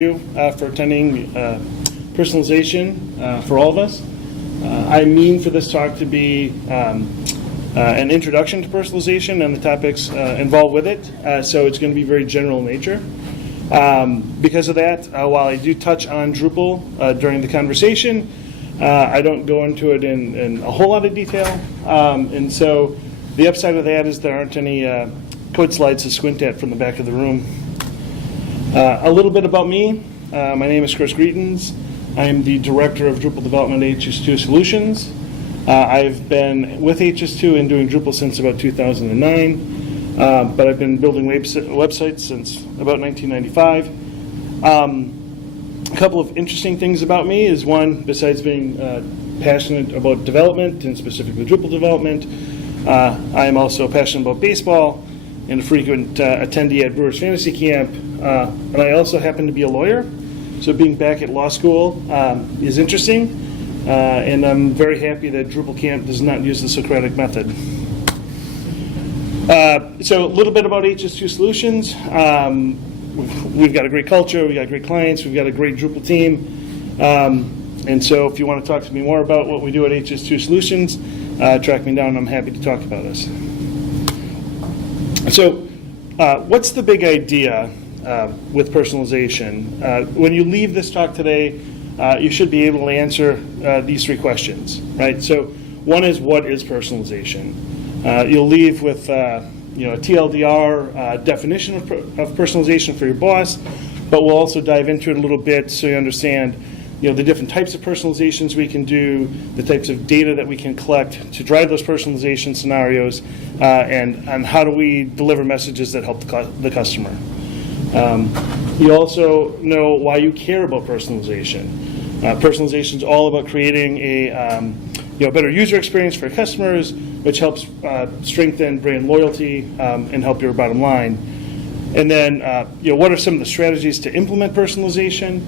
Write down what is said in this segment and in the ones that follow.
you for attending personalization for all of us. I mean for this talk to be an introduction to personalization and the topics involved with it, so it's going to be very general in nature. Because of that, while I do touch on Drupal during the conversation, I don't go into it in a whole lot of detail, and so the upside of that is there aren't any code slides to squint at from the back of the room. A little bit about me. My name is Chris Greatens. I am the Director of Drupal Development at HS2 Solutions. I've been with HS2 and doing Drupal since about 2009, but I've been building websites since about 1995. A couple of interesting things about me is one, besides being passionate about development and specifically Drupal development, I am also passionate about baseball and a frequent attendee at Brewers Fantasy Camp. And I also happen to be a lawyer, so being back at law school is interesting, and I'm very happy that Drupal Camp does not use the Socratic method. So a little bit about HS2 Solutions. We've got a great culture, we've got great clients, we've got a great Drupal team, and so if you want to talk to me more about what we do at HS2 Solutions, track me down, I'm happy to talk about us. So what's the big idea with personalization? When you leave this talk today, you should be able to answer these three questions, right? So one is, what is personalization? You'll leave with a TLDR definition of personalization for your boss, but we'll also dive into it a little bit so you understand the different types of personalizations we can do, the types of data that we can collect to drive those personalization scenarios, and how do we deliver messages that help the customer. You also know why you care about personalization. Personalization is all about creating a better user experience for your customers, which helps strengthen brand loyalty and help your bottom line. And then, what are some of the strategies to implement personalization?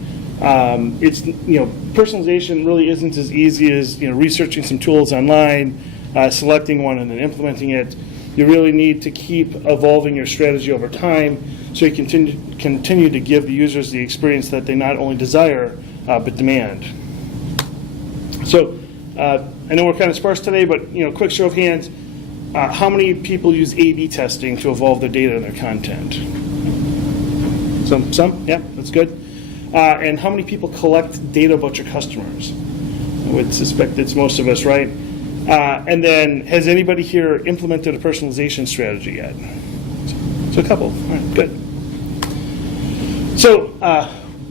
Personalization really isn't as easy as researching some tools online, selecting one, and then implementing it. You really need to keep evolving your strategy over time, so you continue to give the users the experience that they not only desire but demand. So I know we're kind of sparse today, but quick show of hands: how many people use A/B testing to evolve their data and their content? Some, yeah, that's good. And how many people collect data about your customers? I would suspect it's most of us, right? And then, has anybody here implemented a personalization strategy yet? So a couple. All right, good. So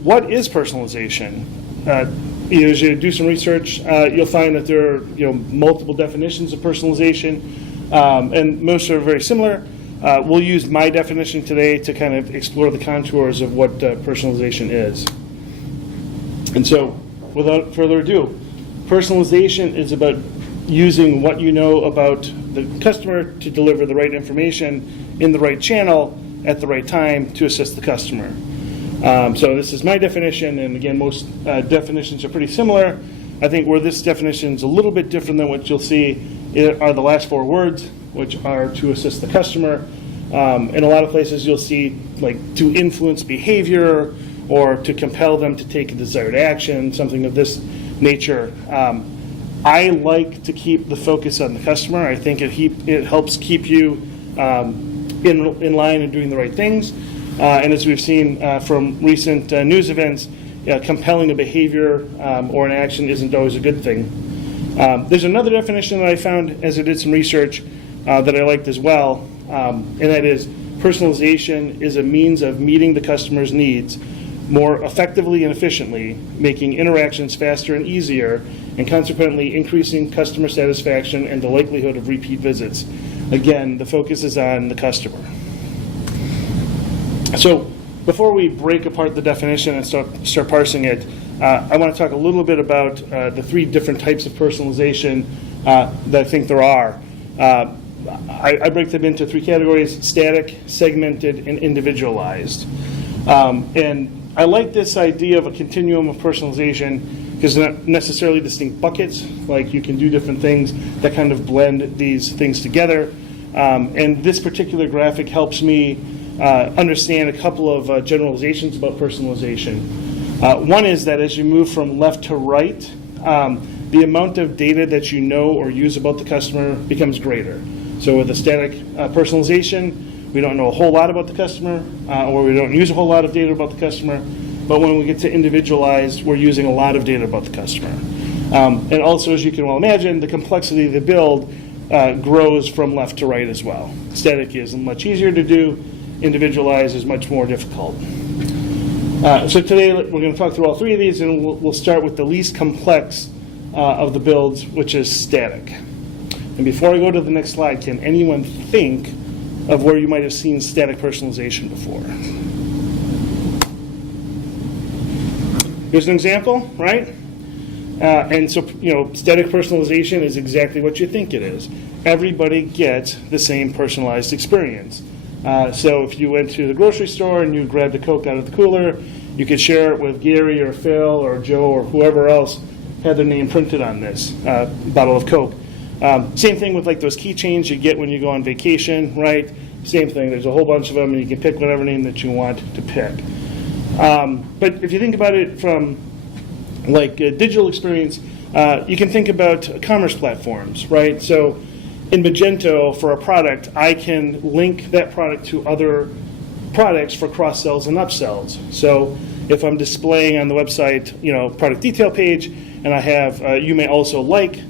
what is personalization? As you do some research, you'll find that there are multiple definitions of personalization, and most are very similar. We'll use my definition today to kind of explore the contours of what personalization is. And so, without further ado, personalization is about using what you know about the customer to deliver the right information in the right channel at the right time to assist the customer. So this is my definition, and again, most definitions are pretty similar. I think where this definition is a little bit different than what you'll see are the last four words, which are to assist the customer. In a lot of places you'll see like to influence behavior or to compel them to take a desired action, something of this nature. I like to keep the focus on the customer. I think it helps keep you in line and doing the right things. And as we've seen from recent news events, compelling a behavior or an action isn't always a good thing. There's another definition that I found as I did some research that I liked as well, and that is personalization is a means of meeting the customer's needs more effectively and efficiently, making interactions faster and easier, and consequently increasing customer satisfaction and the likelihood of repeat visits. Again, the focus is on the customer. So before we break apart the definition and start parsing it, I want to talk a little bit about the three different types of personalization that I think there are. I break them into three categories: static, segmented, and individualized. And I like this idea of a continuum of personalization because they're not necessarily distinct buckets. Like, you can do different things that kind of blend these things together. And this particular graphic helps me understand a couple of generalizations about personalization. One is that as you move from left to right, the amount of data that you know or use about the customer becomes greater. So with a static personalization, we don't know a whole lot about the customer, or we don't use a whole lot of data about the customer. But when we get to individualized, we're using a lot of data about the customer. And also, as you can well imagine, the complexity of the build grows from left to right as well. Static is much easier to do. Individualized is much more difficult. So today we're going to talk through all three of these, and we'll start with the least complex of the builds, which is static. And before I go to the next slide, can anyone think of where you might have seen static personalization before? Here's an example, right? And so, static personalization is exactly what you think it is. Everybody gets the same personalized experience. So if you went to the grocery store and you grabbed a Coke out of the cooler, you could share it with Gary or Phil or Joe or whoever else had their name printed on this bottle of Coke. Same thing with like those keychains you get when you go on vacation, right? Same thing. There's a whole bunch of them, and you can pick whatever name that you want to pick. But if you think about it from like a digital experience, you can think about commerce platforms, right? So in Magento, for a product, I can link that product to other products for cross-sells and upsells. So if I'm displaying on the website, product detail page, and I have you may also like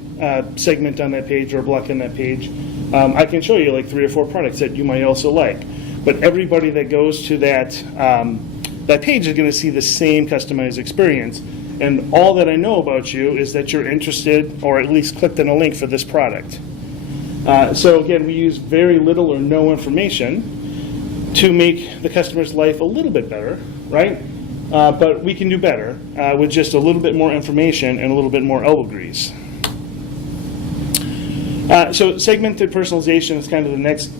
segment on that page or a block on that page, I can show you like 3 or 4 products that you might also like. But everybody that goes to that page is going to see the same customized experience. And all that I know about you is that you're interested or at least clicked on a link for this product. So again, we use very little or no information to make the customer's life a little bit better, right? But we can do better with just a little bit more information and a little bit more elbow grease. So segmented personalization is kind of the next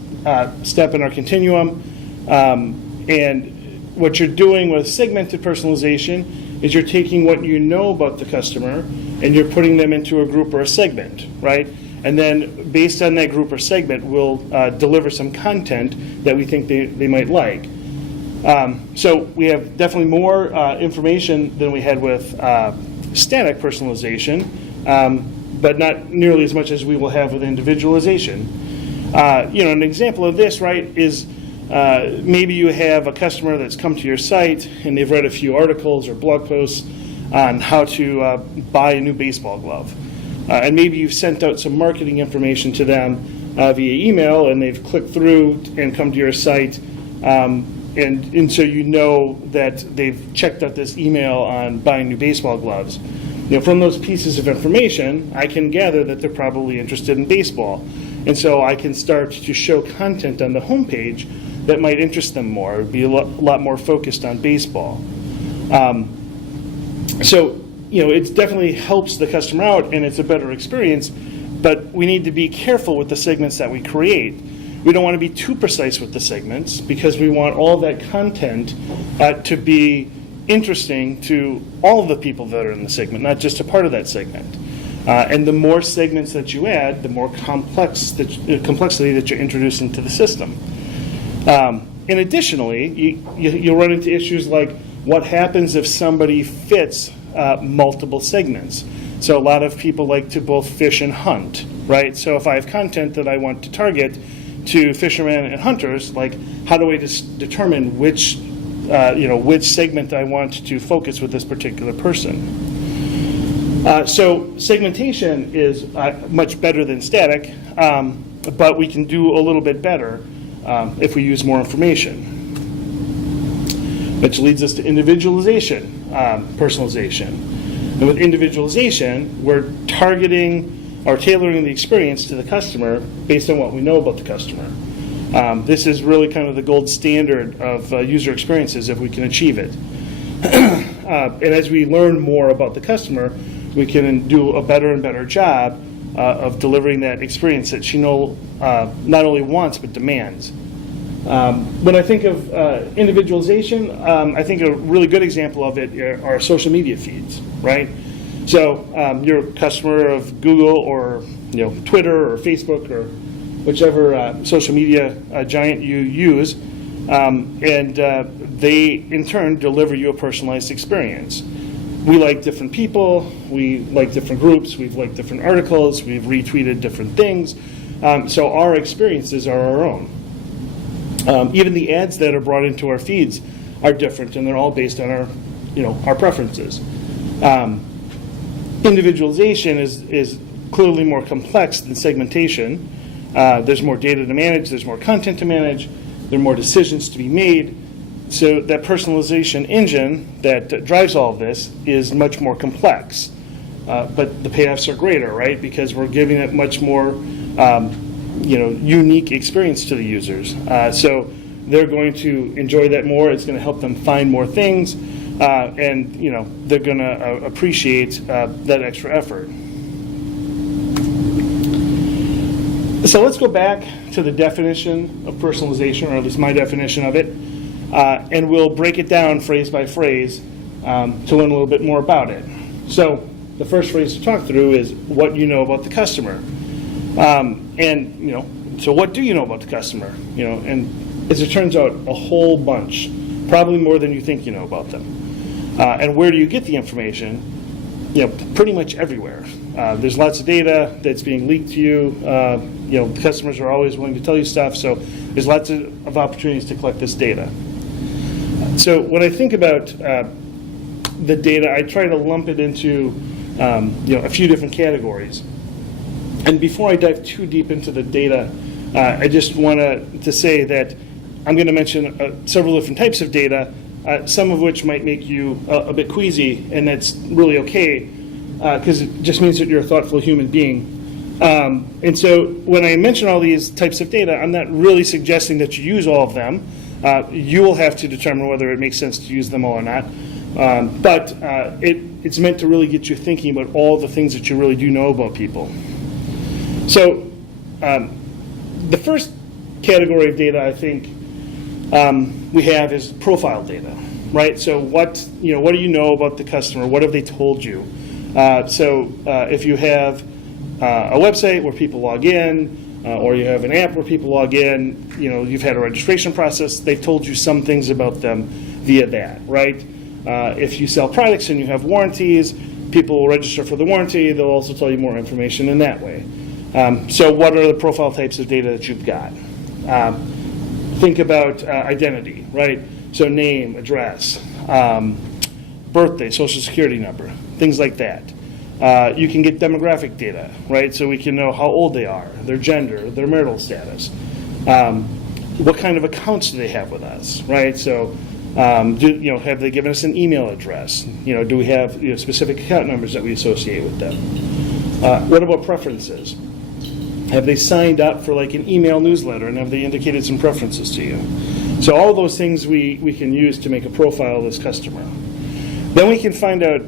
step in our continuum. And what you're doing with segmented personalization is you're taking what you know about the customer and you're putting them into a group or a segment, right? And then based on that group or segment, we'll deliver some content that we think they might like. So we have definitely more information than we had with static personalization, but not nearly as much as we will have with individualization. An example of this, right, is maybe you have a customer that's come to your site and they've read a few articles or blog posts on how to buy a new baseball glove. And maybe you've sent out some marketing information to them via email, and they've clicked through and come to your site, and so you know that they've checked out this email on buying new baseball gloves. From those pieces of information, I can gather that they're probably interested in baseball. And so I can start to show content on the homepage that might interest them more, be a lot more focused on baseball. It definitely helps the customer out and it's a better experience, but we need to be careful with the segments that we create. We don't want to be too precise with the segments because we want all that content to be interesting to all of the people that are in the segment, not just a part of that segment. And the more segments that you add, the more complexity that you're introducing to the system. And additionally, you'll run into issues like what happens if somebody fits multiple segments. So a lot of people like to both fish and hunt, right? So if I have content that I want to target to fishermen and hunters, like how do I determine which segment I want to focus with this particular person? So segmentation is much better than static, but we can do a little bit better if we use more information. Which leads us to individualization, personalization. And with individualization, we're targeting or tailoring the experience to the customer based on what we know about the customer. This is really kind of the gold standard of user experiences if we can achieve it. And as we learn more about the customer, we can do a better and better job of delivering that experience that she not only wants but demands. When I think of individualization, I think a really good example of it are social media feeds, right? So you're a customer of Google or Twitter or Facebook or whichever social media giant you use. and they, in turn, deliver you a personalized experience. We like different people, we like different groups, we've liked different articles, we've retweeted different things, so our experiences are our own. Even the ads that are brought into our feeds are different, and they're all based on our preferences. Individualization is clearly more complex than segmentation. There's more data to manage, there's more content to manage, there are more decisions to be made. So that personalization engine that drives all of this is much more complex. But the payoffs are greater, right? Because we're giving it much more unique experience to the users. So they're going to enjoy that more. It's going to help them find more things. And they're going to appreciate that extra effort. So let's go back to the definition of personalization, or at least my definition of it, and we'll break it down phrase by phrase to learn a little bit more about it. So the first phrase to talk through is what you know about the customer. So what do you know about the customer? And as it turns out, a whole bunch, probably more than you think you know about them. And where do you get the information? Pretty much everywhere. There's lots of data that's being leaked to you. Customers are always willing to tell you stuff, so there's lots of opportunities to collect this data. So when I think about the data, I try to lump it into a few different categories. And before I dive too deep into the data, I just want to say that I'm going to mention several different types of data, some of which might make you a bit queasy, and that's really okay, because it just means that you're a thoughtful human being. And so when I mention all these types of data, I'm not really suggesting that you use all of them. You will have to determine whether it makes sense to use them all or not. But it's meant to really get you thinking about all the things that you really do know about people. So the first category of data I think we have is profile data, right? So what do you know about the customer? What have they told you? So if you have a website where people log in, or you have an app where people log in, you've had a registration process, they've told you some things about them via that, right? If you sell products and you have warranties, people will register for the warranty, they'll also tell you more information in that way. So what are the profile types of data that you've got? Think about identity, right? So name, address, birthday, social security number, things like that. You can get demographic data, right? So we can know how old they are, their gender, their marital status. What kind of accounts do they have with us, right? So have they given us an email address? Do we have specific account numbers that we associate with them? What about preferences? Have they signed up for like an email newsletter, and have they indicated some preferences to you? So all those things we can use to make a profile of this customer. Then we can find out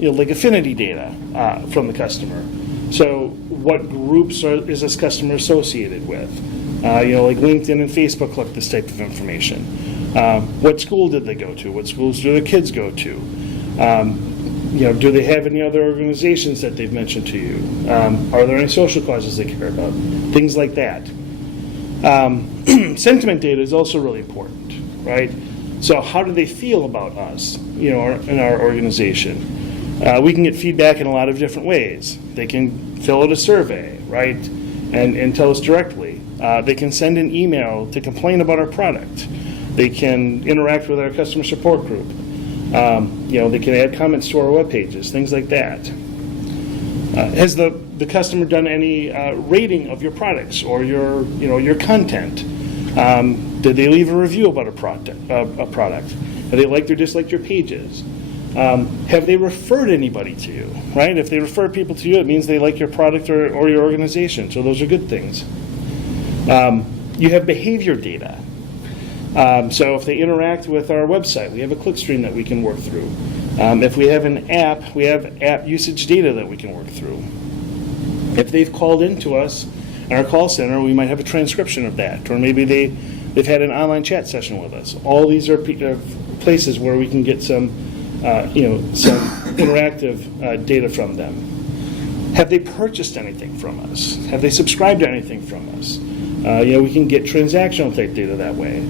like affinity data from the customer. So what groups is this customer associated with? Like LinkedIn and Facebook collect this type of information. What school did they go to? What schools do their kids go to? Do they have any other organizations that they've mentioned to you? Are there any social causes they care about? Things like that. Sentiment data is also really important, right? So how do they feel about us, in our organization? We can get feedback in a lot of different ways. They can fill out a survey, right, and tell us directly. They can send an email to complain about our product. They can interact with our customer support group. They can add comments to our web pages, things like that. Has the customer done any rating of your products or your content? Did they leave a review about a product? Have they liked or disliked your pages? Have they referred anybody to you, right? If they refer people to you, it means they like your product or your organization, so those are good things. You have behavior data. So if they interact with our website, we have a clickstream that we can work through. If we have an app, we have app usage data that we can work through. If they've called into us in our call center, we might have a transcription of that, or maybe they've had an online chat session with us. All these are places where we can get some interactive data from them. Have they purchased anything from us? Have they subscribed to anything from us? We can get transactional type data that way.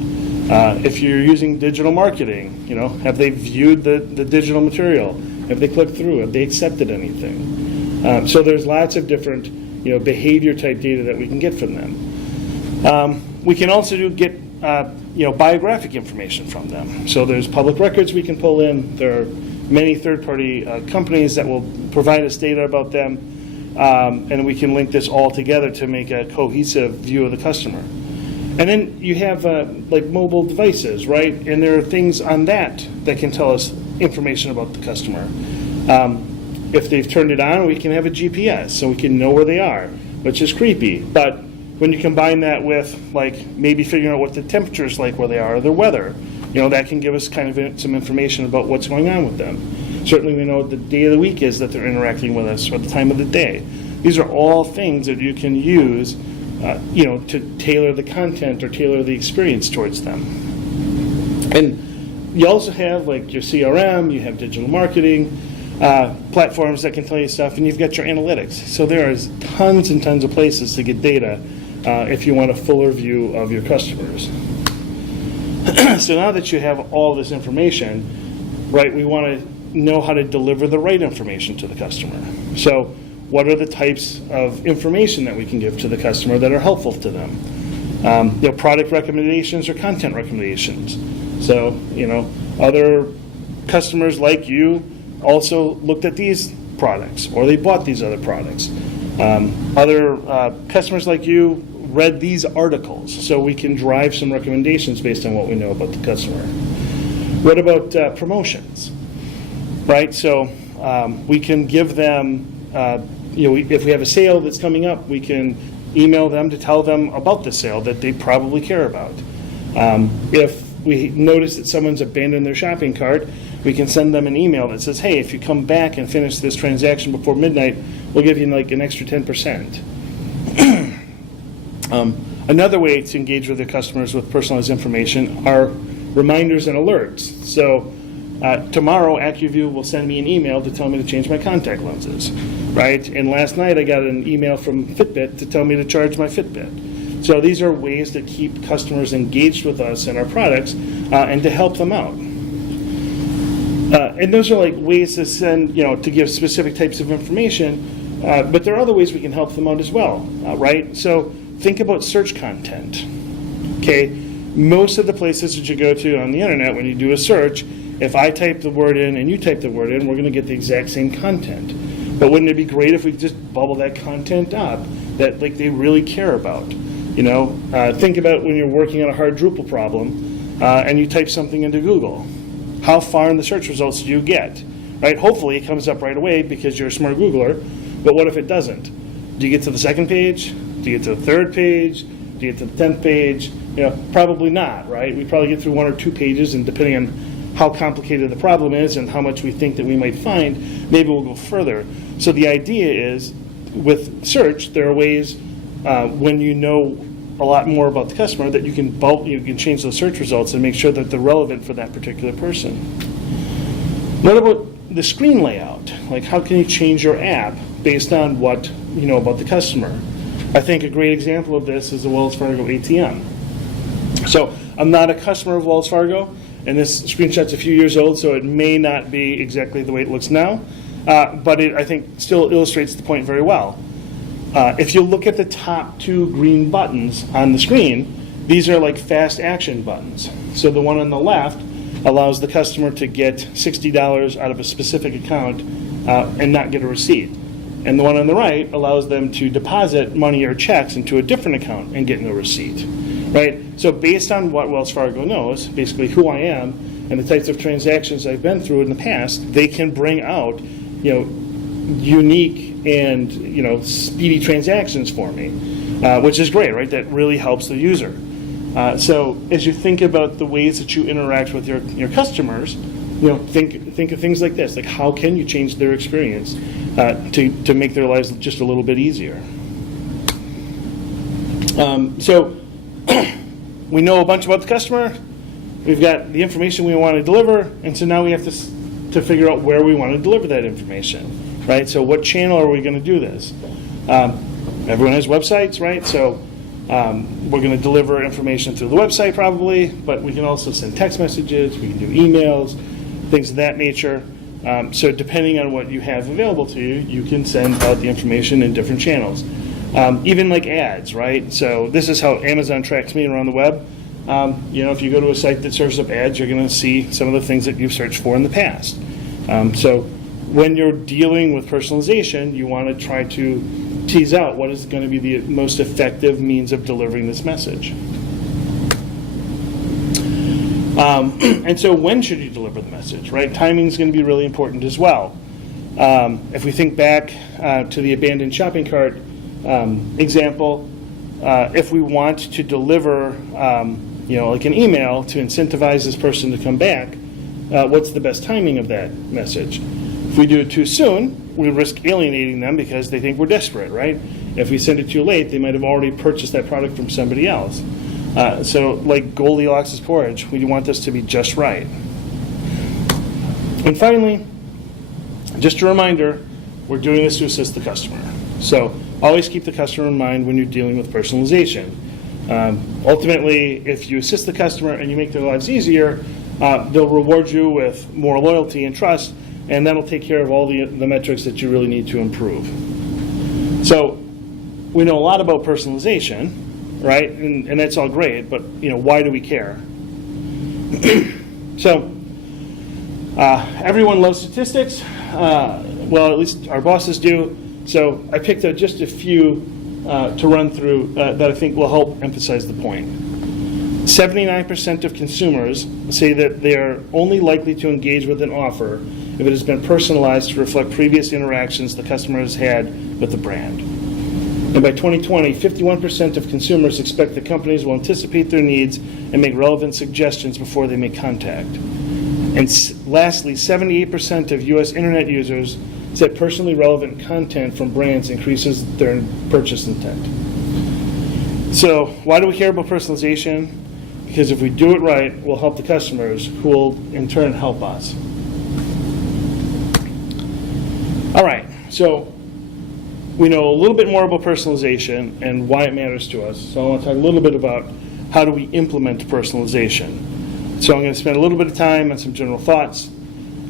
If you're using digital marketing, have they viewed the digital material? Have they clicked through? Have they accepted anything? So there's lots of different, behavior type data that we can get from them. We can also get biographic information from them. So there's public records we can pull in. There are many third-party companies that will provide us data about them, and we can link this all together to make a cohesive view of the customer. And then you have like mobile devices, right? And there are things on that can tell us information about the customer. If they've turned it on, we can have a GPS, so we can know where they are, which is creepy. But when you combine that with like maybe figuring out what the temperature is like where they are, or their weather, that can give us kind of some information about what's going on with them. Certainly we know what the day of the week is that they're interacting with us, or the time of the day. These are all things that you can use to tailor the content or tailor the experience towards them. And you also have like your CRM, you have digital marketing, platforms that can tell you stuff, and you've got your analytics. So there is tons and tons of places to get data if you want a fuller view of your customers. So now that you have all this information, right, we want to know how to deliver the right information to the customer. So what are the types of information that we can give to the customer that are helpful to them? Product recommendations or content recommendations. So, other customers like you also looked at these products, or they bought these other products. Other customers like you read these articles, so we can drive some recommendations based on what we know about the customer. What about promotions, right? So we can give them, if we have a sale that's coming up, we can email them to tell them about the sale that they probably care about. If we notice that someone's abandoned their shopping cart, we can send them an email that says, hey, if you come back and finish this transaction before midnight, we'll give you like an extra 10%. Another way to engage with the customers with personalized information are reminders and alerts. So tomorrow, AccuView will send me an email to tell me to change my contact lenses, right? And last night I got an email from Fitbit to tell me to charge my Fitbit. So these are ways to keep customers engaged with us and our products and to help them out. And those are like ways to send, to give specific types of information, but there are other ways we can help them out as well, right? So think about search content, okay? Most of the places that you go to on the internet when you do a search, if I type the word in and you type the word in, we're going to get the exact same content. But wouldn't it be great if we could just bubble that content up that like they really care about? Think about when you're working on a hard Drupal problem and you type something into Google. How far in the search results do you get? Right? Hopefully it comes up right away because you're a smart Googler, but what if it doesn't? Do you get to the second page? Do you get to the third page? Do you get to the 10th page? Probably not, right? We probably get through one or two pages, and depending on how complicated the problem is and how much we think that we might find, maybe we'll go further. So the idea is, with search, there are ways when you know a lot more about the customer that you can change those search results and make sure that they're relevant for that particular person. What about the screen layout? Like, how can you change your app based on what you know about the customer? I think a great example of this is the Wells Fargo ATM. So I'm not a customer of Wells Fargo, and this screenshot's a few years old, so it may not be exactly the way it looks now, but it, I think, still illustrates the point very well. If you look at the top two green buttons on the screen, these are like fast action buttons. So the one on the left allows the customer to get $60 out of a specific account and not get a receipt. And the one on the right allows them to deposit money or checks into a different account and get no receipt. Right? So based on what Wells Fargo knows, basically who I am and the types of transactions I've been through in the past, they can bring out, unique and speedy transactions for me, which is great, right? That really helps the user. So as you think about the ways that you interact with your customers, think of things like this, like how can you change their experience to make their lives just a little bit easier. So we know a bunch about the customer. We've got the information we want to deliver, and so now we have to figure out where we want to deliver that information, right? So what channel are we going to do this? Everyone has websites, right? So We're going to deliver information through the website probably, but we can also send text messages, we can do emails, things of that nature. So depending on what you have available to you, you can send out the information in different channels. Even like ads, right? So this is how Amazon tracks me around the web. If you go to a site that serves up ads, you're going to see some of the things that you've searched for in the past. So when you're dealing with personalization, you want to try to tease out what is going to be the most effective means of delivering this message. And so when should you deliver the message, right? Timing is going to be really important as well. If we think back to the abandoned shopping cart example, if we want to deliver, like an email to incentivize this person to come back, what's the best timing of that message? If we do it too soon, we risk alienating them because they think we're desperate, right? If we send it too late, they might have already purchased that product from somebody else. So like Goldilocks' porridge, we want this to be just right. And finally, just a reminder, we're doing this to assist the customer. So always keep the customer in mind when you're dealing with personalization. Ultimately, if you assist the customer and you make their lives easier, they'll reward you with more loyalty and trust, and that'll take care of all the metrics that you really need to improve. So we know a lot about personalization, right? And that's all great, but why do we care? So everyone loves statistics. Well, at least our bosses do. So I picked out just a few to run through that I think will help emphasize the point. 79% of consumers say that they are only likely to engage with an offer if it has been personalized to reflect previous interactions the customer has had with the brand. And by 2020, 51% of consumers expect that companies will anticipate their needs and make relevant suggestions before they make contact. And lastly, 78% of U.S. internet users said personally relevant content from brands increases their purchase intent. So why do we care about personalization? Because if we do it right, we'll help the customers, who will in turn help us. All right, so we know a little bit more about personalization and why it matters to us. So I want to talk a little bit about how do we implement personalization. So I'm going to spend a little bit of time on some general thoughts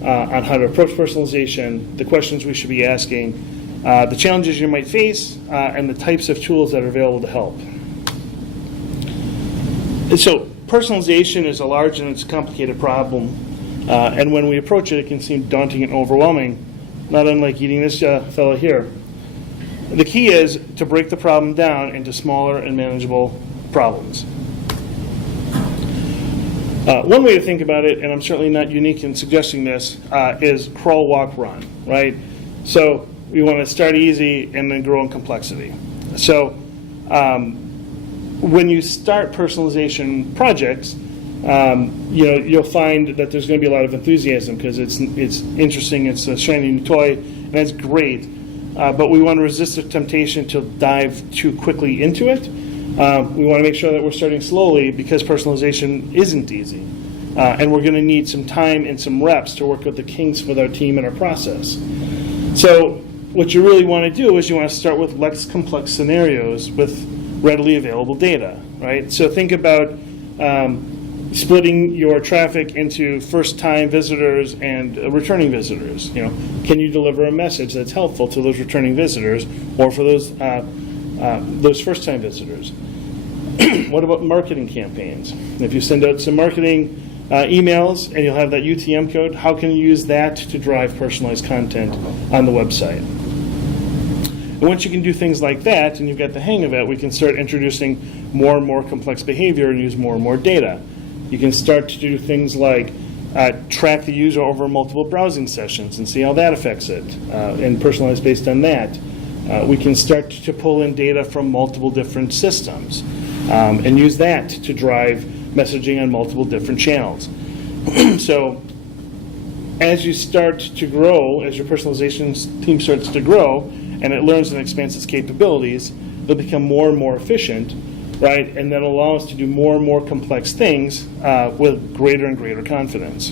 on how to approach personalization, the questions we should be asking, the challenges you might face, and the types of tools that are available to help. And so personalization is a large and it's a complicated problem, and when we approach it, it can seem daunting and overwhelming, not unlike eating this fellow here. The key is to break the problem down into smaller and manageable problems. One way to think about it, and I'm certainly not unique in suggesting this, is crawl, walk, run, right? So we want to start easy and then grow in complexity. So when you start personalization projects, you'll find that there's going to be a lot of enthusiasm because it's interesting, it's a shiny new toy, and that's great. But we want to resist the temptation to dive too quickly into it. We want to make sure that we're starting slowly because personalization isn't easy. And we're going to need some time and some reps to work with the kinks with our team and our process. So what you really want to do is you want to start with less complex scenarios with readily available data, right? So think about splitting your traffic into first-time visitors and returning visitors. Can you deliver a message that's helpful to those returning visitors or for those first-time visitors? What about marketing campaigns? If you send out some marketing emails and you'll have that UTM code, how can you use that to drive personalized content on the website? And once you can do things like that and you've got the hang of it, we can start introducing more and more complex behavior and use more and more data. You can start to do things like track the user over multiple browsing sessions and see how that affects it and personalize based on that. We can start to pull in data from multiple different systems and use that to drive messaging on multiple different channels. So as you start to grow, as your personalization team starts to grow and it learns and expands its capabilities, they'll become more and more efficient, right? And that'll allow us to do more and more complex things with greater and greater confidence.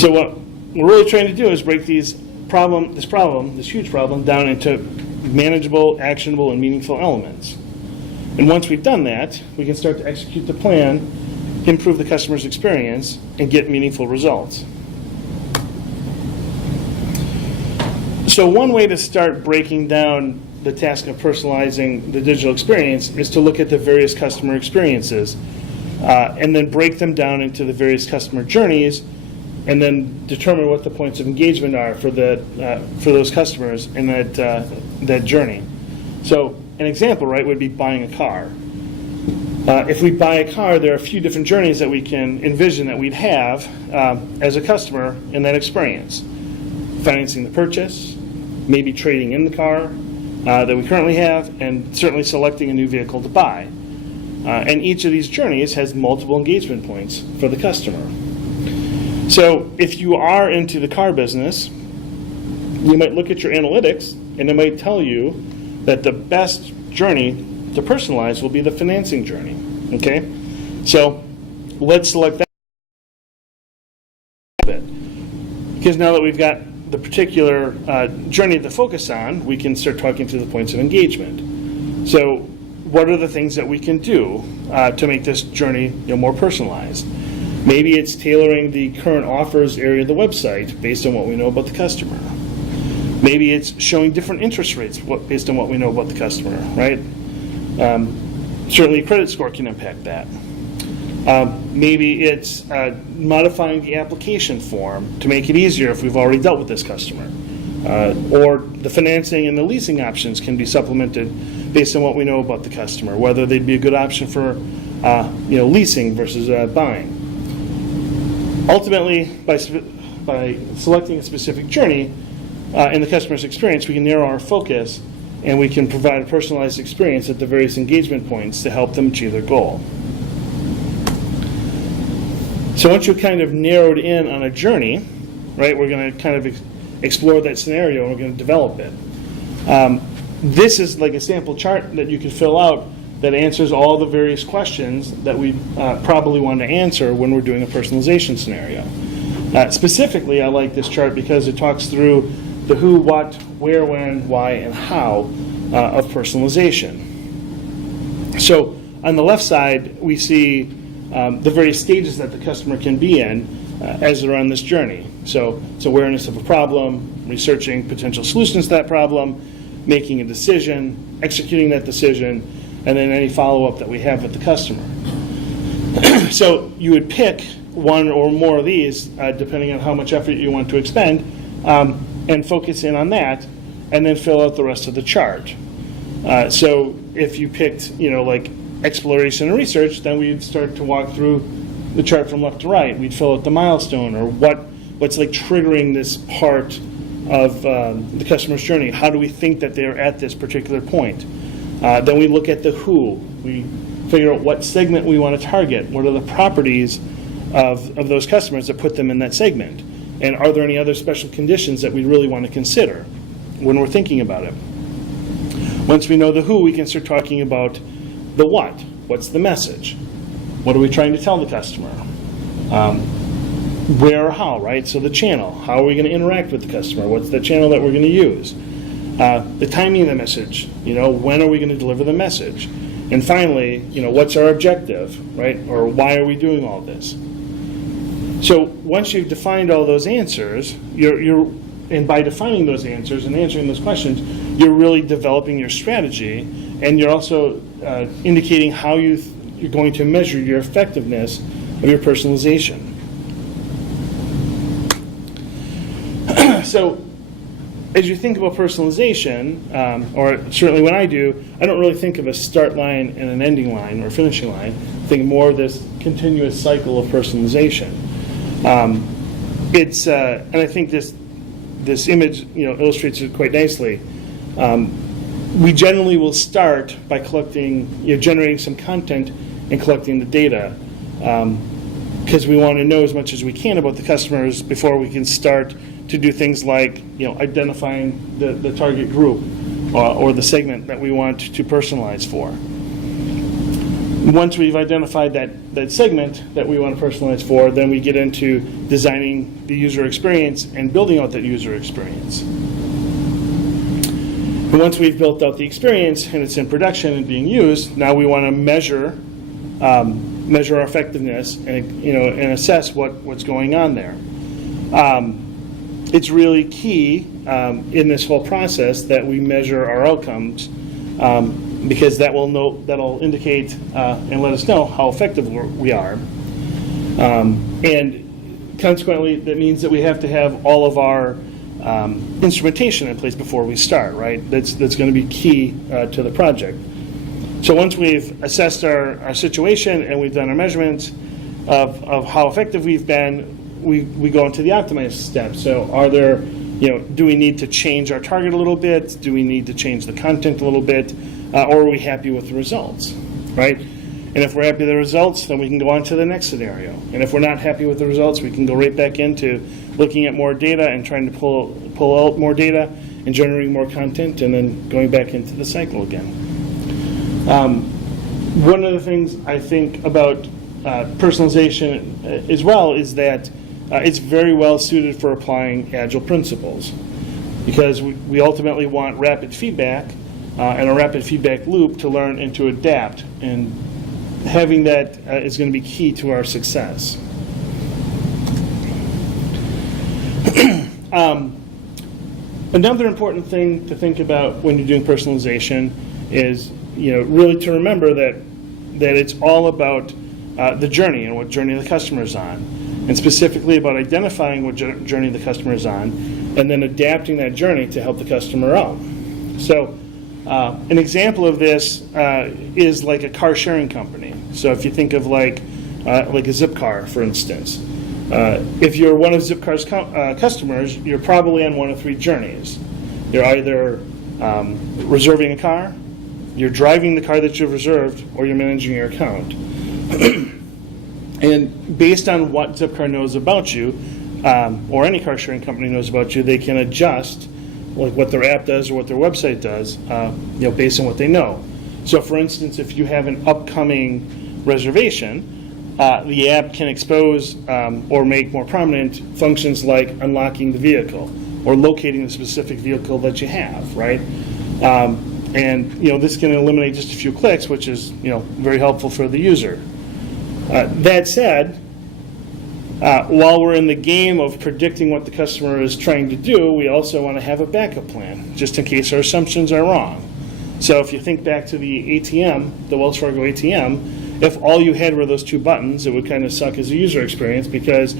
So what we're really trying to do is break this huge problem, down into manageable, actionable, and meaningful elements. And once we've done that, we can start to execute the plan, improve the customer's experience, and get meaningful results. So one way to start breaking down the task of personalizing the digital experience is to look at the various customer experiences and then break them down into the various customer journeys and then determine what the points of engagement are for those customers in that journey. So an example, right, would be buying a car. If we buy a car, there are a few different journeys that we can envision that we'd have as a customer in that experience. Financing the purchase, maybe trading in the car that we currently have, and certainly selecting a new vehicle to buy. And each of these journeys has multiple engagement points for the customer. So if you are into the car business, you might look at your analytics, and it might tell you that the best journey to personalize will be the financing journey. Okay? So let's select that a bit. Because now that we've got the particular journey to focus on, we can start talking to the points of engagement. So what are the things that we can do to make this journey more personalized? Maybe it's tailoring the current offers area of the website based on what we know about the customer. Maybe it's showing different interest rates based on what we know about the customer, right? Certainly credit score can impact that. Maybe it's modifying the application form to make it easier if we've already dealt with this customer. Or the financing and the leasing options can be supplemented based on what we know about the customer, whether they'd be a good option for leasing versus buying. Ultimately, by selecting a specific journey in the customer's experience, we can narrow our focus and we can provide a personalized experience at the various engagement points to help them achieve their goal. So once you've kind of narrowed in on a journey, right, we're going to kind of explore that scenario and we're going to develop it. This is like a sample chart that you can fill out that answers all the various questions that we probably want to answer when we're doing a personalization scenario. Specifically, I like this chart because it talks through the who, what, where, when, why, and how of personalization. So on the left side, we see the various stages that the customer can be in as they're on this journey. So it's awareness of a problem, researching potential solutions to that problem, making a decision, executing that decision, and then any follow-up that we have with the customer. So you would pick one or more of these, depending on how much effort you want to expend, and focus in on that, and then fill out the rest of the chart. So if you picked, like exploration and research, then we'd start to walk through the chart from left to right. We'd fill out the milestone, or what's like triggering this part of the customer's journey. How do we think that they're at this particular point? Then we look at the who. We figure out what segment we want to target. What are the properties of those customers that put them in that segment? And are there any other special conditions that we really want to consider when we're thinking about it? Once we know the who, we can start talking about the what. What's the message? What are we trying to tell the customer? Where or how, right? So the channel. How are we going to interact with the customer? What's the channel that we're going to use? The timing of the message. When are we going to deliver the message? And finally, what's our objective, right? Or why are we doing all this? So once you've defined all those answers, and by defining those answers and answering those questions, you're really developing your strategy, and you're also indicating how you're going to measure your effectiveness of your personalization. So as you think about personalization, or certainly when I do, I don't really think of a start line and an ending line or finishing line. I think more of this continuous cycle of personalization. And I think this image illustrates it quite nicely. We generally will start by collecting, generating some content and collecting the data, because we want to know as much as we can about the customers before we can start to do things like identifying the target group or the segment that we want to personalize for. Once we've identified that segment that we want to personalize for, then we get into designing the user experience and building out that user experience. And once we've built out the experience and it's in production and being used, now we want to measure our effectiveness and and assess what's going on there. It's really key in this whole process that we measure our outcomes, because that'll indicate and let us know how effective we are. And consequently, that means that we have to have all of our instrumentation in place before we start, right? That's going to be key to the project. So once we've assessed our situation and we've done our measurements of how effective we've been, we go into the optimized step. So are there, do we need to change our target a little bit? Do we need to change the content a little bit? Or are we happy with the results, right? And if we're happy with the results, then we can go on to the next scenario. And if we're not happy with the results, we can go right back into looking at more data and trying to pull out more data and generating more content, and then going back into the cycle again. One of the things I think about personalization as well is that it's very well suited for applying Agile principles, because we ultimately want rapid feedback and a rapid feedback loop to learn and to adapt, and having that is going to be key to our success. Another important thing to think about when you're doing personalization is, really to remember that it's all about the journey and what journey the customer is on, and specifically about identifying what journey the customer is on, and then adapting that journey to help the customer out. So an example of this is like a car sharing company. So if you think of like a Zipcar, for instance. If you're one of Zipcar's customers, you're probably on one of three journeys. You're either reserving a car, you're driving the car that you've reserved, or you're managing your account. And based on what Zipcar knows about you, or any car sharing company knows about you, they can adjust like what their app does or what their website does, based on what they know. So for instance, if you have an upcoming reservation, the app can expose or make more prominent functions like unlocking the vehicle or locating the specific vehicle that you have, right? And this can eliminate just a few clicks, which is very helpful for the user. That said, while we're in the game of predicting what the customer is trying to do, we also want to have a backup plan, just in case our assumptions are wrong. So if you think back to the ATM, the Wells Fargo ATM, if all you had were those two buttons, it would kind of suck as a user experience, because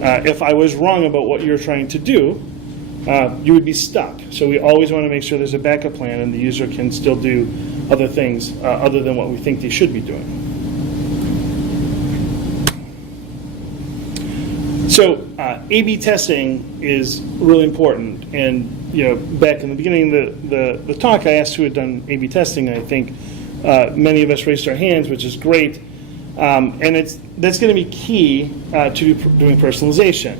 if I was wrong about what you're trying to do, you would be stuck. So we always want to make sure there's a backup plan and the user can still do other things other than what we think they should be doing. So A/B testing is really important. And back in the beginning of the talk, I asked who had done A/B testing, and I think many of us raised our hands, which is great. And that's going to be key to doing personalization,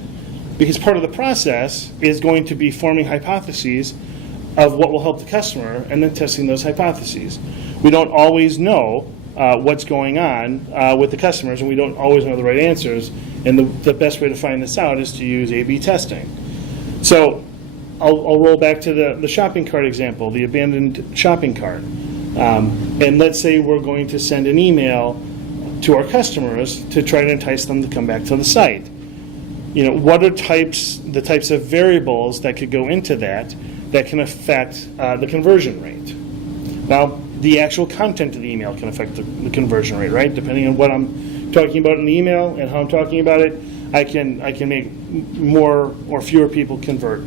because part of the process is going to be forming hypotheses of what will help the customer and then testing those hypotheses. We don't always know what's going on with the customers, and we don't always know the right answers. And the best way to find this out is to use A/B testing. So I'll roll back to the shopping cart example, the abandoned shopping cart. And let's say we're going to send an email to our customers to try to entice them to come back to the site. What are the types of variables that could go into that can affect the conversion rate? Now, the actual content of the email can affect the conversion rate, right? Depending on what I'm talking about in the email and how I'm talking about it, I can make more or fewer people convert.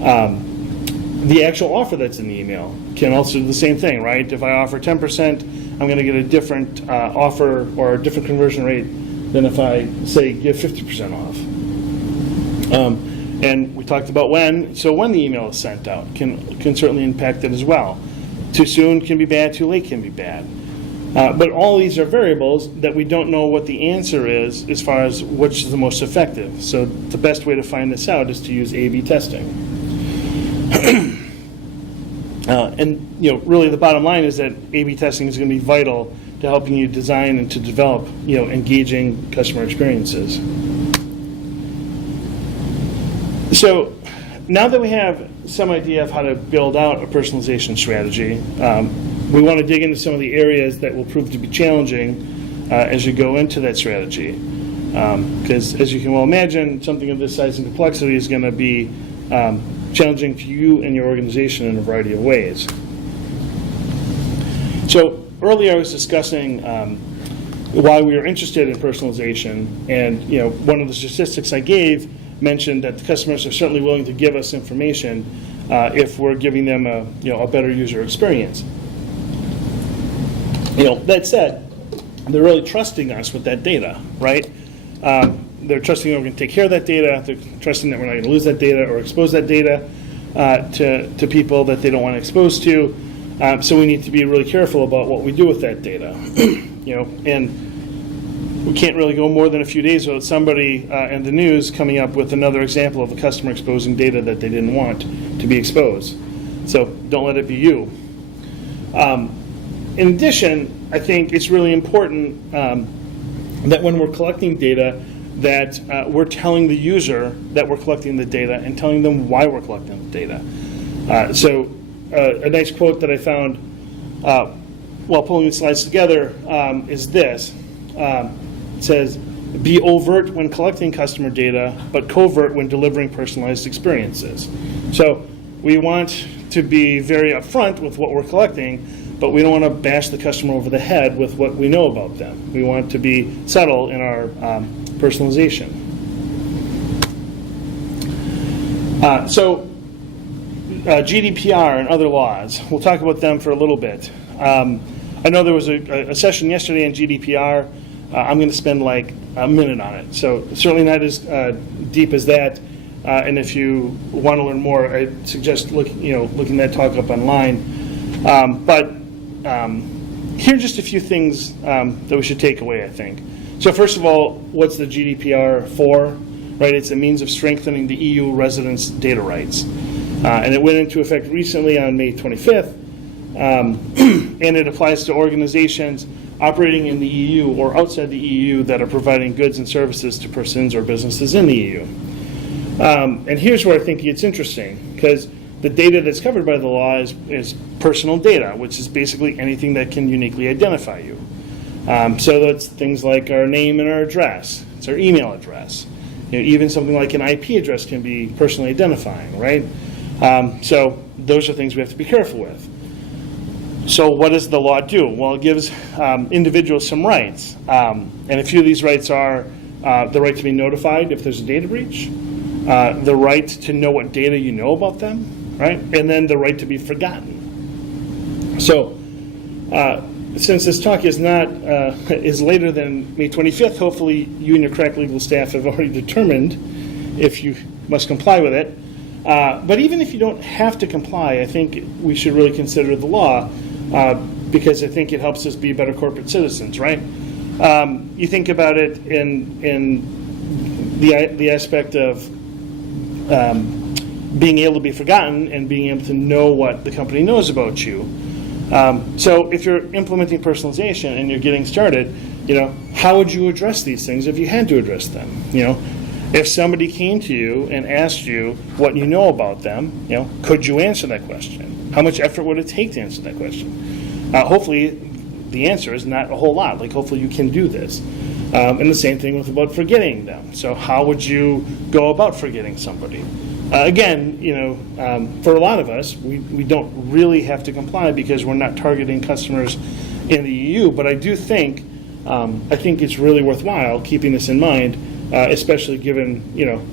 The actual offer that's in the email can also do the same thing, right? If I offer 10%, I'm going to get a different offer or a different conversion rate than if I, say, give 50% off. And we talked about when the email is sent out can certainly impact it as well. Too soon can be bad, too late can be bad. But all these are variables that we don't know what the answer is as far as which is the most effective. So the best way to find this out is to use A/B testing. And really the bottom line is that A/B testing is going to be vital to helping you design and to develop engaging customer experiences. So now that we have some idea of how to build out a personalization strategy, we want to dig into some of the areas that will prove to be challenging as you go into that strategy. Because as you can well imagine, something of this size and complexity is going to be challenging for you and your organization in a variety of ways. So earlier I was discussing why we are interested in personalization, and one of the statistics I gave mentioned that the customers are certainly willing to give us information if we're giving them a better user experience. That said, they're really trusting us with that data, right? They're trusting that we're going to take care of that data. They're trusting that we're not going to lose that data or expose that data to people that they don't want to expose to. So we need to be really careful about what we do with that data. And we can't really go more than a few days without somebody in the news coming up with another example of a customer exposing data that they didn't want to be exposed. So don't let it be you. In addition, I think it's really important that when we're collecting data, that we're telling the user that we're collecting the data and telling them why we're collecting the data. So a nice quote that I found while pulling the slides together is this. It says, "Be overt when collecting customer data, but covert when delivering personalized experiences." So we want to be very upfront with what we're collecting, but we don't want to bash the customer over the head with what we know about them. We want to be subtle in our personalization. GDPR and other laws, we'll talk about them for a little bit. I know there was a session yesterday on GDPR. I'm going to spend like a minute on it, so certainly not as deep as that. And if you want to learn more, I suggest looking that talk up online. But here are just a few things that we should take away, I think. So first of all, what's the GDPR for? Right, it's a means of strengthening the EU residents' data rights. And it went into effect recently on May 25th, and it applies to organizations operating in the EU or outside the EU that are providing goods and services to persons or businesses in the EU. And here's where I think it's interesting, because the data that's covered by the law is personal data, which is basically anything that can uniquely identify you. So that's things like our name and our address. It's our email address. Even something like an IP address can be personally identifying, right? So those are things we have to be careful with. So what does the law do? Well, it gives individuals some rights. And a few of these rights are the right to be notified if there's a data breach, the right to know what data you know about them, right? And then the right to be forgotten. So since this talk is not is later than May 25th, hopefully you and your crack legal staff have already determined if you must comply with it. But even if you don't have to comply, I think we should really consider the law because I think it helps us be better corporate citizens, right? You think about it in the aspect of being able to be forgotten and being able to know what the company knows about you. So if you're implementing personalization and you're getting started, how would you address these things if you had to address them? If somebody came to you and asked you what you know about them, could you answer that question? How much effort would it take to answer that question? Hopefully, the answer is not a whole lot. Hopefully you can do this. And the same thing about forgetting them. So how would you go about forgetting somebody? Again, for a lot of us, we don't really have to comply because we're not targeting customers in the EU. But I do think, I think it's really worthwhile keeping this in mind. Especially given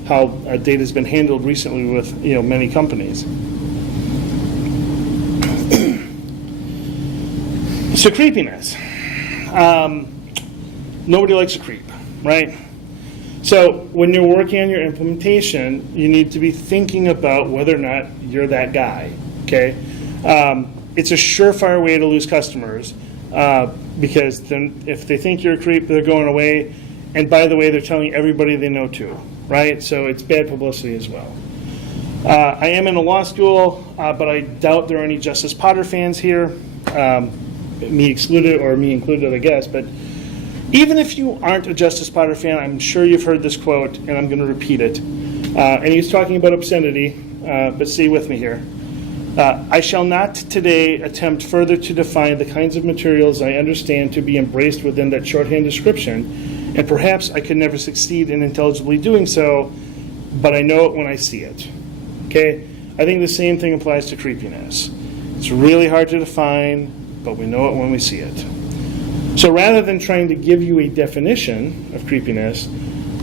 how data has been handled recently with many companies. So creepiness. Nobody likes a creep, right? So when you're working on your implementation, you need to be thinking about whether or not you're that guy. Okay, it's a surefire way to lose customers because then if they think you're a creep, they're going away. And by the way, they're telling everybody they know too, right? So it's bad publicity as well. I am in a law school, but I doubt there are any Justice Potter fans here, me excluded, or me included, I guess. But even if you aren't a Justice Potter fan, I'm sure you've heard this quote, and I'm going to repeat it. And he's talking about obscenity, but stay with me here. I shall not today attempt further to define the kinds of materials I understand to be embraced within that shorthand description, and perhaps I could never succeed in intelligibly doing so, but I know it when I see it. Okay? I think the same thing applies to creepiness. It's really hard to define, but we know it when we see it. So rather than trying to give you a definition of creepiness,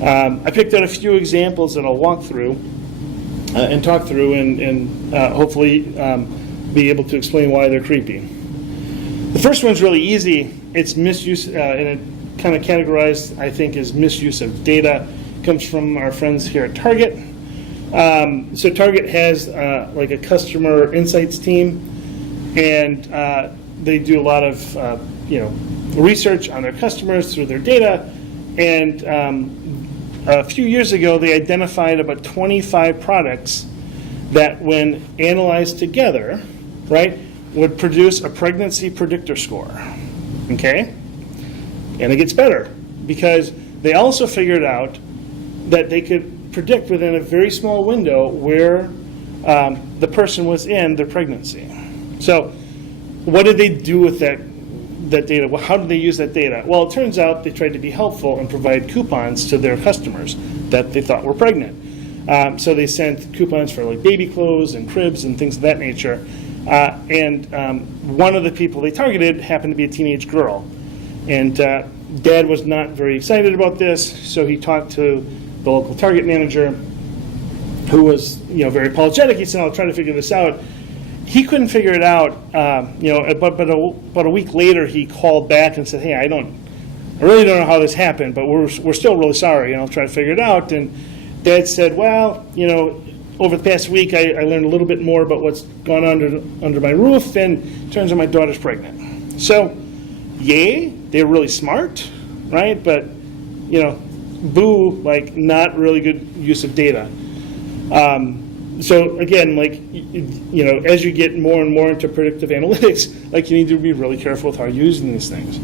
I picked out a few examples that I'll walk through and talk through and hopefully be able to explain why they're creepy. The first one's really easy. It's misuse, and it kind of categorized, I think, as misuse of data. It comes from our friends here at Target. So Target has like a customer insights team, and they do a lot of research on their customers through their data. And a few years ago, they identified about 25 products that, when analyzed together, right, would produce a pregnancy predictor score. Okay? And it gets better, because they also figured out that they could predict within a very small window where the person was in their pregnancy. So what did they do with that data? Well, how did they use that data? Well, it turns out they tried to be helpful and provide coupons to their customers that they thought were pregnant. So they sent coupons for like baby clothes and cribs and things of that nature. And one of the people they targeted happened to be a teenage girl. And Dad was not very excited about this, so he talked to the local Target manager, who was very apologetic. He said, "I'll try to figure this out." He couldn't figure it out, but about a week later, he called back and said, "Hey, I really don't know how this happened, but we're still really sorry, and I'll try to figure it out." And Dad said, "Well, over the past week, I learned a little bit more about what's gone on under my roof, and it turns out my daughter's pregnant." So, yay, they're really smart, right? But, boo, like not really good use of data. So again, as you get more and more into predictive analytics, you need to be really careful with how you're using these things.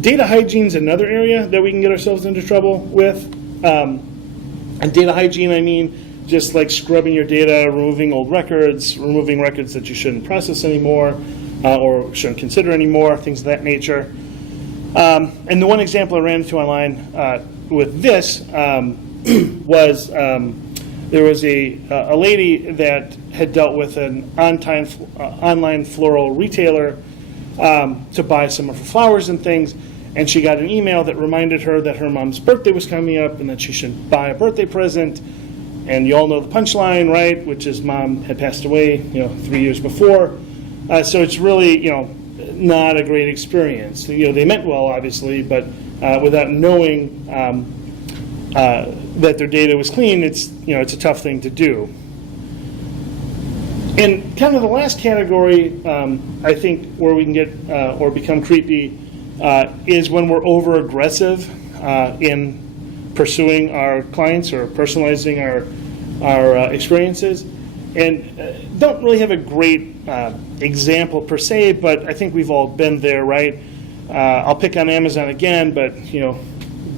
Data hygiene is another area that we can get ourselves into trouble with. And data hygiene, I mean just like scrubbing your data, removing old records, removing records that you shouldn't process anymore or shouldn't consider anymore, things of that nature. And the one example I ran into online with this was there was a lady that had dealt with an online floral retailer to buy some of her flowers and things, and she got an email that reminded her that her mom's birthday was coming up and that she should buy a birthday present. And you all know the punchline, right? Which is Mom had passed away, 3 years before. So it's really, not a great experience. They meant well, obviously, but without knowing that their data was clean, it's a tough thing to do. And kind of the last category, I think, where we can get or become creepy is when we're over aggressive in pursuing our clients or personalizing our experiences. And don't really have a great example per se, but I think we've all been there, right? I'll pick on Amazon again, but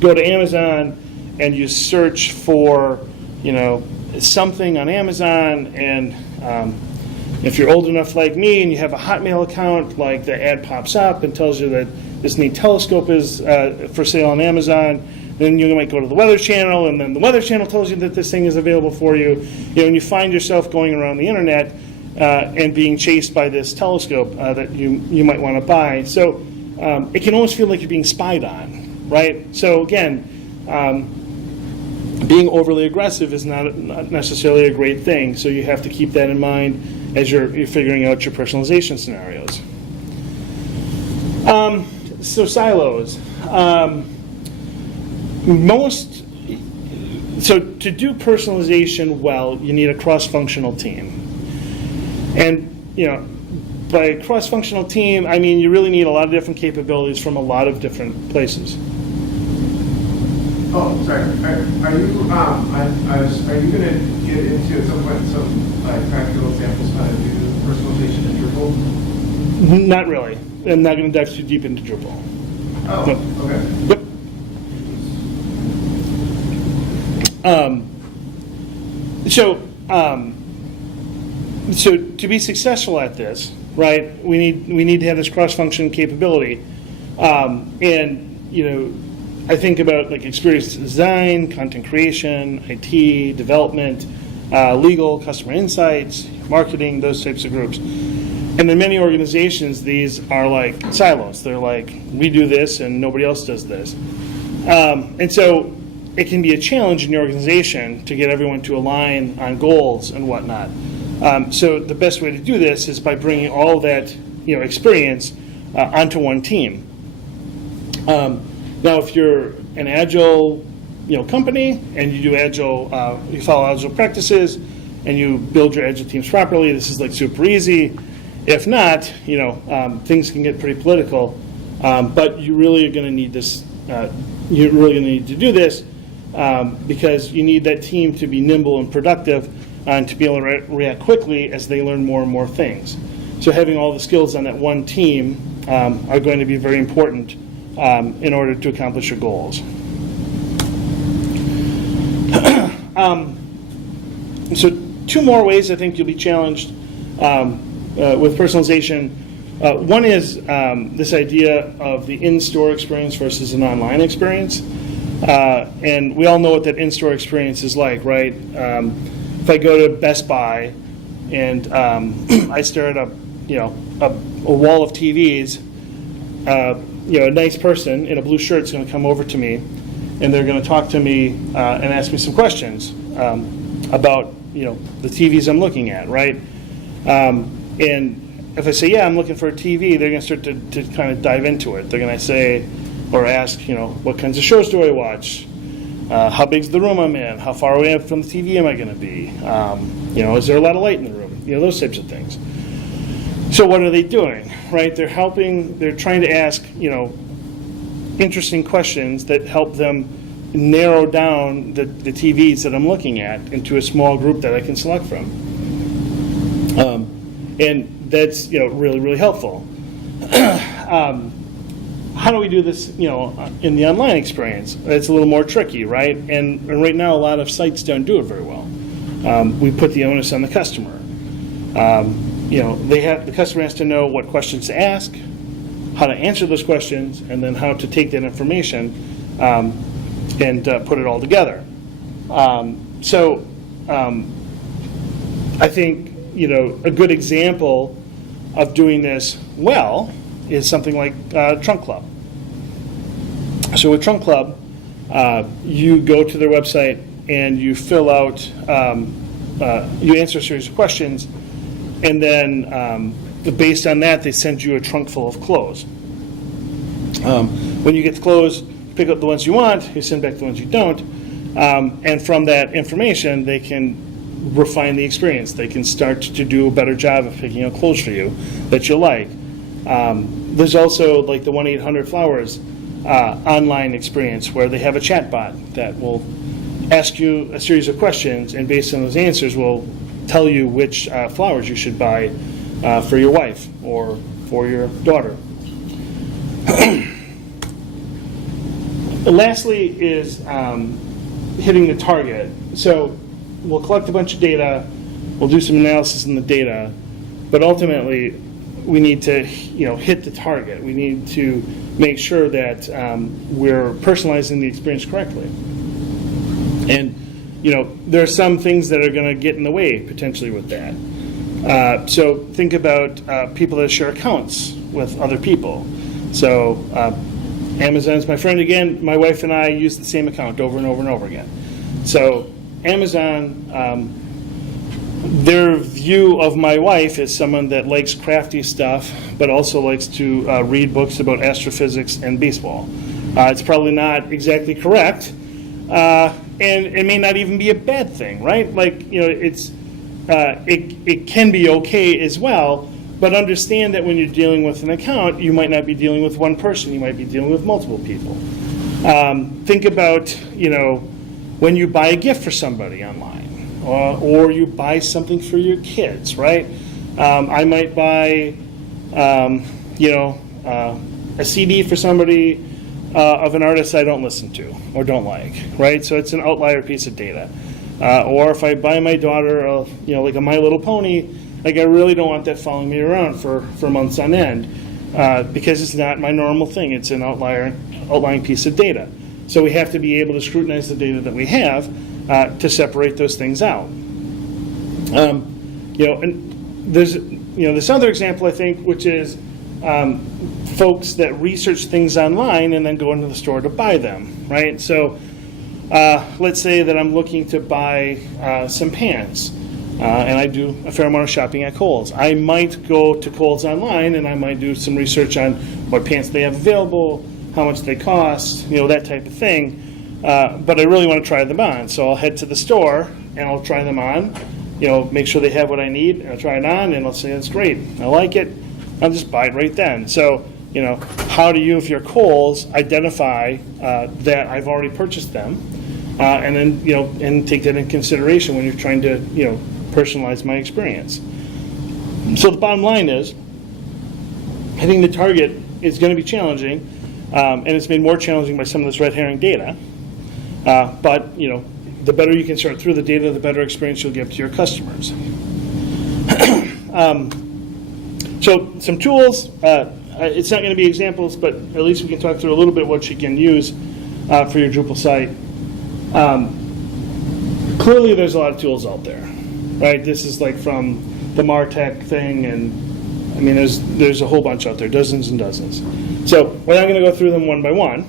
go to Amazon and you search for something on Amazon, and if you're old enough like me and you have a Hotmail account, like the ad pops up and tells you that this neat telescope is for sale on Amazon. Then you might go to the Weather Channel, and then the Weather Channel tells you that this thing is available for you. And you find yourself going around the internet and being chased by this telescope that you might want to buy. So it can almost feel like you're being spied on, right? So again, being overly aggressive is not necessarily a great thing. So you have to keep that in mind as you're figuring out your personalization scenarios. So silos. So to do personalization well, you need a cross-functional team. And, by a cross-functional team, I mean you really need a lot of different capabilities from a lot of different places. Oh, sorry. Are you going to get into at some point some practical examples of how to do personalization in Drupal? Not really. I'm not going to dive too deep into Drupal. Oh, no. Okay. Yep. So So to be successful at this, right, we need to have this cross-function capability. And, you know, I think about like experience design, content creation, IT, development, legal, customer insights, marketing, those types of groups. And in many organizations, these are like silos. They're like, we do this and nobody else does this. And so it can be a challenge in your organization to get everyone to align on goals and whatnot. So the best way to do this is by bringing all of that, you know, experience onto one team. Now, if you're an agile, you know, company and you do agile, you follow agile practices, and you build your agile teams properly, this is like super easy. If not, you know, things can get pretty political. But you really are going to need this. You're really going to need to do this because you need that team to be nimble and productive and to be able to react quickly as they learn more and more things. So having all the skills on that one team are going to be very important in order to accomplish your goals. So 2 more ways I think you'll be challenged with personalization. One is this idea of the in-store experience versus an online experience. And we all know what that in-store experience is like, right? If I go to Best Buy and I stare at a wall of TVs, you know, a nice person in a blue shirt is going to come over to me, and they're going to talk to me and ask me some questions about, you know, the TVs I'm looking at, right? And if I say, yeah, I'm looking for a TV, they're going to start to kind of dive into it. They're going to say or ask, you know, what kinds of shows do I watch? How big's the room I'm in? How far away from the TV am I going to be? You know, is there a lot of light in the room? You know, those types of things. So what are they doing, right? They're trying to ask, you know, interesting questions that help them narrow down the TVs that I'm looking at into a small group that I can select from. And that's, you know, really, really helpful. How do we do this, you know, in the online experience? It's a little more tricky, right? And right now, a lot of sites don't do it very well. We put the onus on the customer. You know, the customer has to know what questions to ask, how to answer those questions, and then how to take that information and put it all together. I think, you know, a good example of doing this well is something like Trunk Club. So with Trunk Club, you go to their website and you fill out, you answer a series of questions, and then based on that, they send you a trunk full of clothes. When you get the clothes, you pick up the ones you want, you send back the ones you don't, and from that information, they can refine the experience. They can start to do a better job of picking out clothes for you that you like. There's also like the 1-800-Flowers online experience where they have a chat bot that will ask you a series of questions, and based on those answers will tell you which flowers you should buy for your wife or for your daughter. Lastly is hitting the target. So we'll collect a bunch of data, we'll do some analysis in the data, but ultimately we need to, you know, hit the target. We need to make sure that we're personalizing the experience correctly. And, you know, there are some things that are going to get in the way potentially with that. So think about people that share accounts with other people. So Amazon's my friend again. My wife and I use the same account over and over and over again. So Amazon, their view of my wife is someone that likes crafty stuff, but also likes to read books about astrophysics and baseball. It's probably not exactly correct, and it may not even be a bad thing, right? Like, you know, it can be okay as well, but understand that when you're dealing with an account, you might not be dealing with one person, you might be dealing with multiple people. Think about, you know, when you buy a gift for somebody online, or you buy something for your kids, right? I might buy, you know, a CD for somebody of an artist I don't listen to or don't like, right? So it's an outlier piece of data. Or if I buy my daughter, like a My Little Pony, like I really don't want that following me around for months on end because it's not my normal thing. It's an outlying piece of data. So we have to be able to scrutinize the data that we have to separate those things out. And there's this other example I think, which is folks that research things online and then go into the store to buy them, right? So let's say that I'm looking to buy some pants, and I do a fair amount of shopping at Kohl's. I might go to Kohl's online and I might do some research on what pants they have available, how much they cost, that type of thing. But I really want to try them on, so I'll head to the store and I'll try them on, make sure they have what I need, and I'll try it on, and I'll say, that's great, I like it, I'll just buy it right then. So, how do you, if you're Kohl's, identify that I've already purchased them, and then, and take that in consideration when you're trying to, personalize my experience. So the bottom line is, hitting the target is going to be challenging, and it's made more challenging by some of this red herring data. But, the better you can sort through the data, the better experience you'll give to your customers. So some tools, it's not going to be examples, but at least we can talk through a little bit what you can use for your Drupal site. Clearly there's a lot of tools out there, right? This is like from the MarTech thing, and I mean there's a whole bunch out there, dozens and dozens. So we're not going to go through them one by one,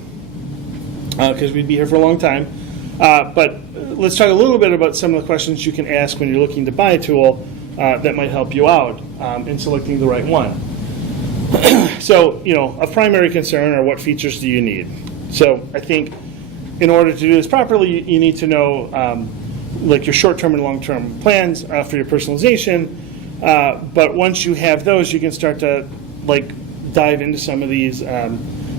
because we'd be here for a long time. But let's talk a little bit about some of the questions you can ask when you're looking to buy a tool that might help you out in selecting the right one. So, a primary concern are what features do you need? So I think in order to do this properly, you need to know like your short-term and long-term plans for your personalization. But once you have those, you can start to dive into some of these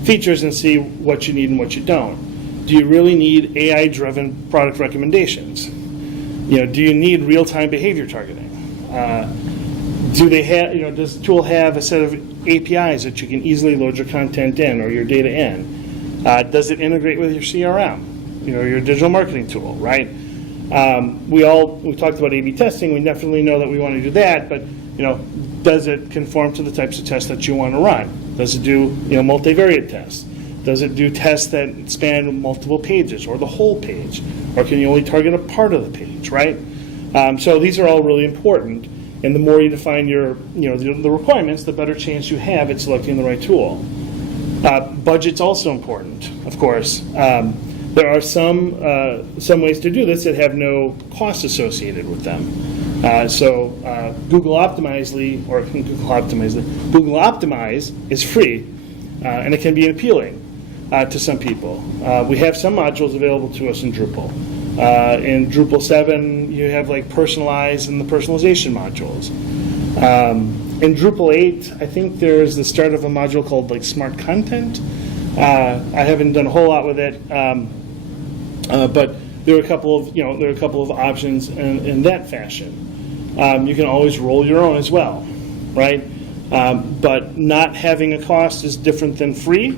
features and see what you need and what you don't. Do you really need AI-driven product recommendations? Do you need real-time behavior targeting? Do they have? Does the tool have a set of APIs that you can easily load your content in or your data in? Does it integrate with your CRM? Your digital marketing tool, right? We talked about A/B testing. We definitely know that we want to do that, but does it conform to the types of tests that you want to run? Does it do multivariate tests? Does it do tests that span multiple pages or the whole page? Or can you only target a part of the page, right? So these are all really important. And the more you define your, the requirements, the better chance you have at selecting the right tool. Budget's also important, of course. There are some ways to do this that have no cost associated with them. Google Optimize is free, and it can be appealing to some people. We have some modules available to us in Drupal. In Drupal 7, you have Personalize and the personalization modules. In Drupal 8, I think there's the start of a module called Smart Content. I haven't done a whole lot with it, but there are a couple of options in that fashion. You can always roll your own as well, right? But not having a cost is different than free.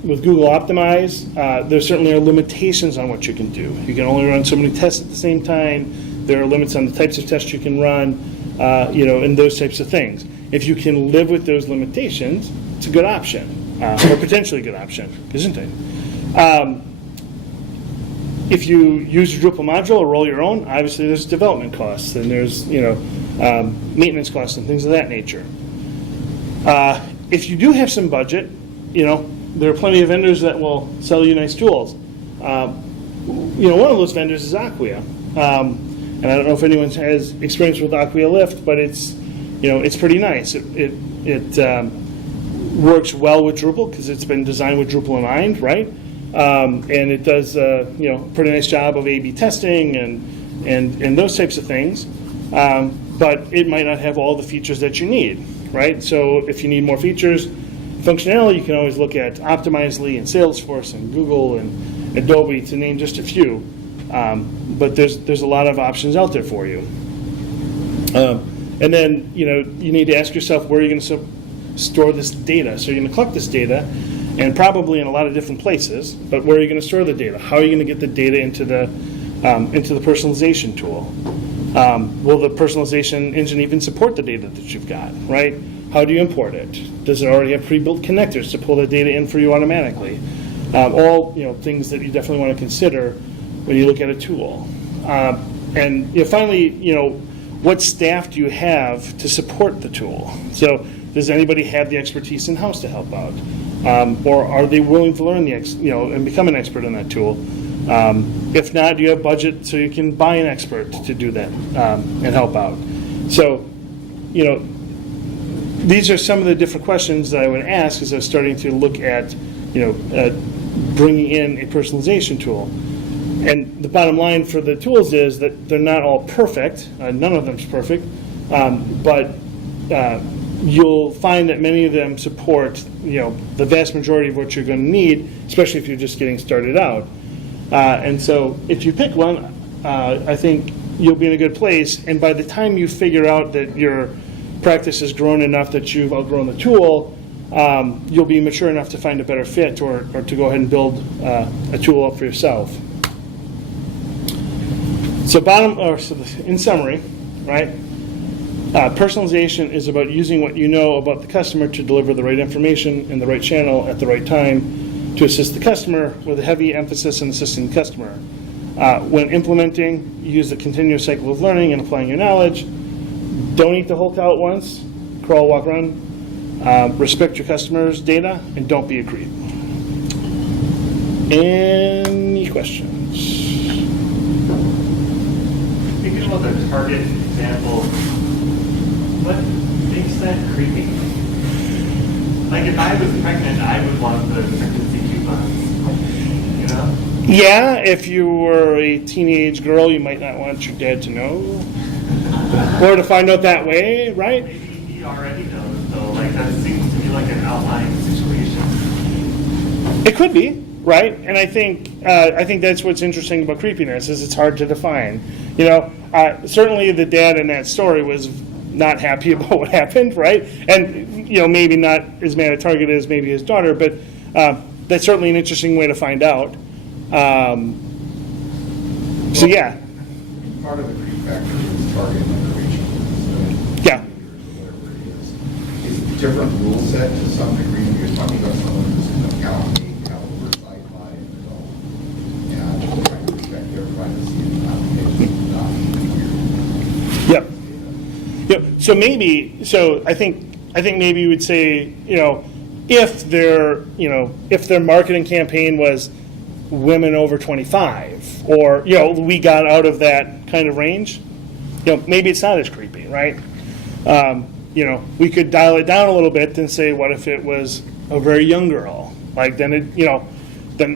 With Google Optimize, there certainly are limitations on what you can do. You can only run so many tests at the same time. There are limits on the types of tests you can run, and those types of things. If you can live with those limitations, it's a good option, or potentially a good option, isn't it? If you use a Drupal module or roll your own, obviously there's development costs and there's maintenance costs and things of that nature. If you do have some budget, there are plenty of vendors that will sell you nice tools. One of those vendors is Acquia, and I don't know if anyone has experience with Acquia Lift, but it's pretty nice. It works well with Drupal because it's been designed with Drupal in mind, right? And it does pretty nice job of A/B testing and those types of things. But it might not have all the features that you need, right? So if you need more features, functionality, you can always look at Optimizely and Salesforce and Google and Adobe, to name just a few. But there's a lot of options out there for you. And then you need to ask yourself, where are you going to store this data? So you're going to collect this data, and probably in a lot of different places. But where are you going to store the data? How are you going to get the data into the into the personalization tool. Will the personalization engine even support the data that you've got, right? How do you import it? Does it already have pre-built connectors to pull the data in for you automatically? All things that you definitely want to consider when you look at a tool. And finally, what staff do you have to support the tool? So does anybody have the expertise in-house to help out? Or are they willing to learn and become an expert in that tool? If not, do you have budget so you can buy an expert to do that and help out? So, these are some of the different questions that I would ask as I was starting to look at, bringing in a personalization tool. And the bottom line for the tools is that they're not all perfect. None of them's perfect, but you'll find that many of them support, the vast majority of what you're going to need, especially if you're just getting started out. And so if you pick one, I think you'll be in a good place. And by the time you figure out that your practice has grown enough that you've outgrown the tool, you'll be mature enough to find a better fit or to go ahead and build a tool up for yourself. So in summary, right? Personalization is about using what you know about the customer to deliver the right information in the right channel at the right time to assist the customer with a heavy emphasis on assisting the customer. When implementing, use the continuous cycle of learning and applying your knowledge. Don't eat the whole cow at once. Crawl, walk, run. Respect your customers' data, and don't be a creep. Any questions? Thinking about the target example, what makes that creepy? Like if I was pregnant, I would want the pregnancy coupons, Yeah, if you were a teenage girl, you might not want your dad to know. Or to find out that way, right? Maybe he already knows, though. Like that seems to be like an outlying situation. It could be, right? And I think that's what's interesting about creepiness is it's hard to define. Certainly the dad in that story was not happy about what happened, right? And maybe not as mad at Target as maybe his daughter, but that's certainly an interesting way to find out. So yeah. Part of the creep factor is target information. Yeah. Whatever it is. It's a different rule set to some degree when you're talking about someone who's an accountant, have oversight by an adult, and trying to respect their privacy and application, not weird. Yep. So I think maybe you would say, if their marketing campaign was women over 25, or we got out of that kind of range, maybe it's not as creepy, right? We could dial it down a little bit and say, what if it was a very young girl? Like then it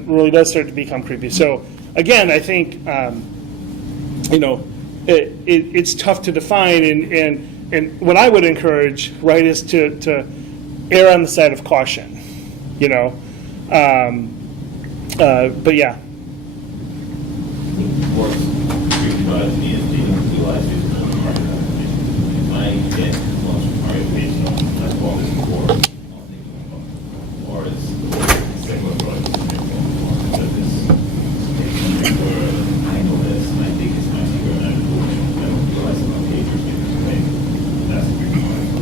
really does start to become creepy. So again, I think it's tough to define, and what I would encourage, right, is to err on the side of caution, but yeah. Works creepypasta is being utilized in the market application. When I get launched from Mario page, I've walked this before, or it's similar products that this where I know this, and I think it's my secret, and I don't utilize it on page or something. That's a creepypasta.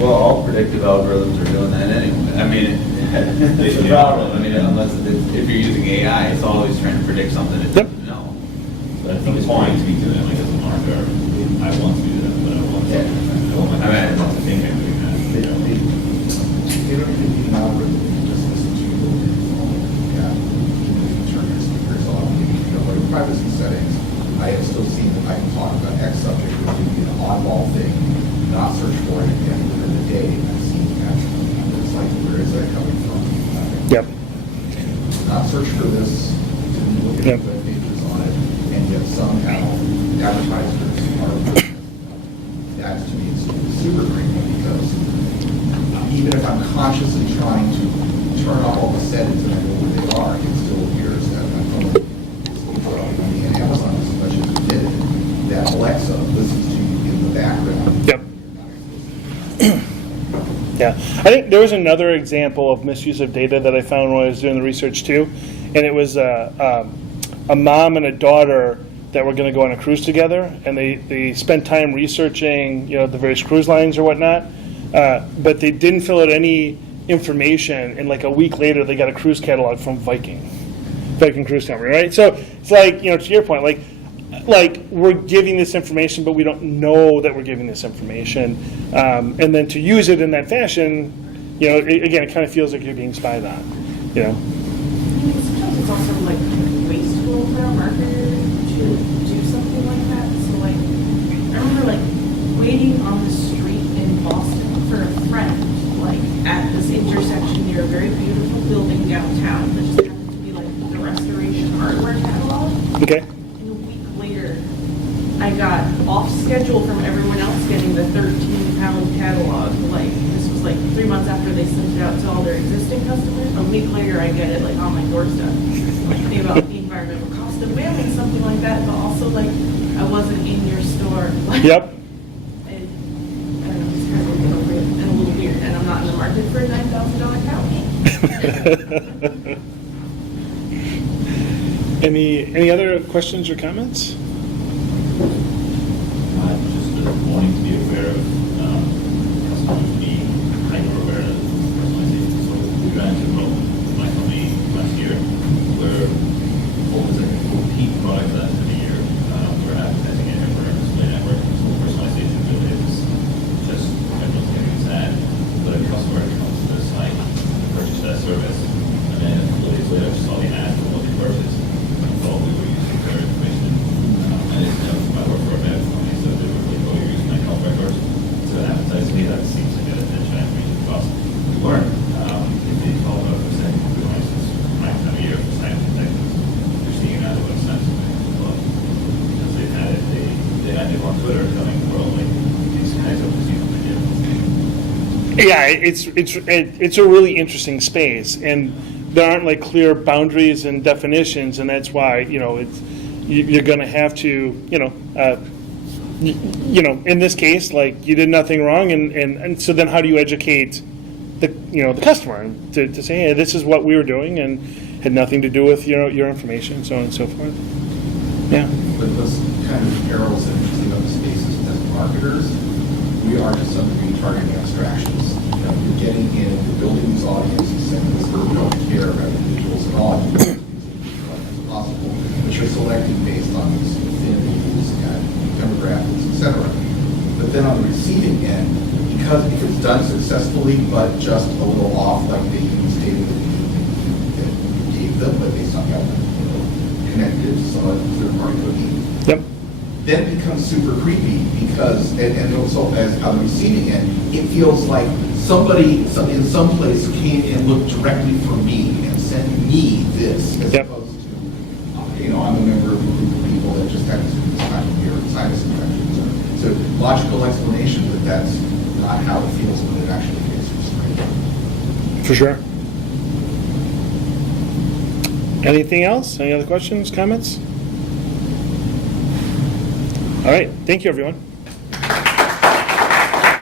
Well, all predictive algorithms are doing that anyway. I mean, it's a problem. I mean, unless if you're using AI, it's always trying to predict something it doesn't know. But I think it's fine to be doing that, like as a marketer, I want to do that, but I want something. I want my to think I'm doing that. They don't even need an algorithm, they can just listen to you. Turn your speakers off. Like privacy settings, I have still seen that I can talk about X subject, which would be an oddball thing, not search for it again within the day, and I've seen that. It's like, where is that coming from? Yep. Not search for this, didn't look at web pages on it, and yet somehow advertisers are, that to me is super creepy, because even if I'm consciously trying to turn off all the settings and I know where they are, it still appears that my phone is, and Amazon is much as admitted that Alexa listens to you in the background. Yep. Yeah, I think there was another example of misuse of data that I found when I was doing the research too, and it was a mom and a daughter that were going to go on a cruise together, and they spent time researching, the various cruise lines or whatnot, but they didn't fill out any information, and like a week later they got a cruise catalog from Viking Cruise Company, right? So it's like, to your point, like we're giving this information, but we don't know that we're giving this information, and then to use it in that fashion, again, it kind of feels like you're being spied on, Sometimes it's also like wasteful for a marketer to do something like that. So like, I remember like waiting on the street in Boston for a friend, like at this intersection near a very beautiful building downtown that just happened to be like the Restoration Hardware catalog. Okay. And a week later, I got off schedule from everyone else getting the 13-pound catalog. Like this was like 3 months after they sent it out to all their existing customers. A week later, I get it like on my doorstep. Like think about the environmental cost of mailing something like that, but also like I wasn't in your store. Like, Yep. I don't know, it's kind of inappropriate and a little weird, and I'm not in the market for a $9,000 couch. Any other questions or comments? Just wanting to be aware of customers being hyper-aware of personalization. So we ran into a problem with my company last year where what was like a 14 product last of the year, we're advertising it everywhere on display network. So personalization really is just everyone's getting this ad. But a customer comes to the site, purchase that service, and then a couple days later saw the ad for what they purchased. Thought we were using their information. I didn't know my work for a bad company, so they were like, oh, you're using my health records. So advertising me, that seems like an attention information cost. We weren't. If they call up for second license, right time of year for science detectives, they're seeing out of what science club. Because they've had it, they had it on Twitter telling the world, like, these guys are just using the Yeah, it's a really interesting space, and there aren't like clear boundaries and definitions, and that's why you're going to have to in this case, like you did nothing wrong, and so then how do you educate the customer to say, hey, this is what we were doing and had nothing to do with your information, so on and so forth. Yeah. But those kind of perils that we see on the spaces as marketers, we are to some degree targeting abstractions. You're getting in, you're building these audiences, and this you don't care about individuals at all. You want to use it as possible, but you're selecting based on these affinities and demographics, etc. But then on the receiving end, because if it's done successfully, but just a little off, like they use data that you gave them, but based on how connected to some other third-party cookie. Yep. Then it becomes super creepy because, and also as on the receiving end, it feels like somebody in some place came and looked directly for me and sent me this, as Yep. opposed to, I'm a member of a group of people that just happens to be this time of year, sinus infections. So logical explanation that that's not how it feels when it actually is. For sure. Anything else? Any other questions, comments? All right. Thank you, everyone.